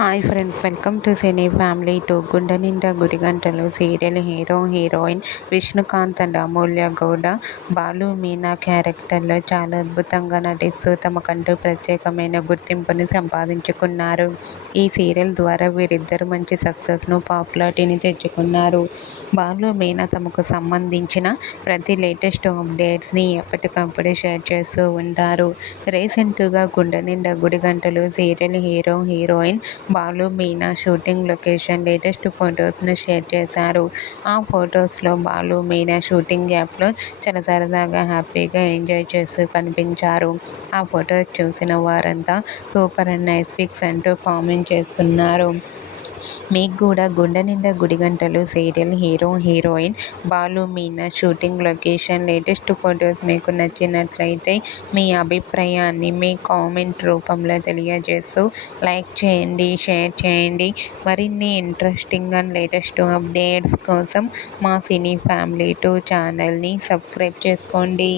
Hi friends, welcome to cine family two. Gunde Ninda Gudigantalu serial hero heroine Vishnukanth and Amulya Gowda Balu Meena క్యారెక్టర్లో చాలా అద్భుతంగా నటిస్తూ తమకంటూ ప్రత్యేకమైన గుర్తింపుని సంపాదించుకున్నారు. ఈ సీరియల్ ద్వారా వీరిద్దరూ మంచి సక్సెస్ను, పాపులారిటీని తెచ్చుకున్నారు. బాలు మీనా తమకు సంబంధించిన ప్రతి లేటెస్ట్ అప్డేట్స్ని ఎప్పటికప్పుడు షేర్ చేస్తూ ఉంటారు. రీసెంట్గా Gunde Ninda Gudigantalu serial hero heroine Balu Meena shooting location latest ఫొటోస్ను షేర్ చేశారు. ఆ ఫొటోస్లో బాలు మీనా షూటింగ్ యాప్లో చాలా సరదాగా హ్యాపీగా ఎంజాయ్ చేస్తూ కనిపించారు. ఆ ఫొటోస్ చూసిన వారంతా సూపర్ అండ్ నైస్ పిక్స్ అంటూ కామెంట్ చేస్తున్నారు. మీకు కూడా Gunde Ninda Gudigantalu serial hero heroine Balu Meena shooting location latest photos మీకు నచ్చినట్లయితే మీ అభిప్రాయాన్ని మీ కామెంట్ రూపంలో తెలియజేస్తూ లైక్ చేయండి, షేర్ చేయండి. మరిన్ని ఇంట్రెస్టింగ్ అండ్ లేటెస్ట్ అప్డేట్స్ కోసం మా సినీ ఫ్యామిలీ 2 ఛానల్ని సబ్స్క్రైబ్ చేసుకోండి.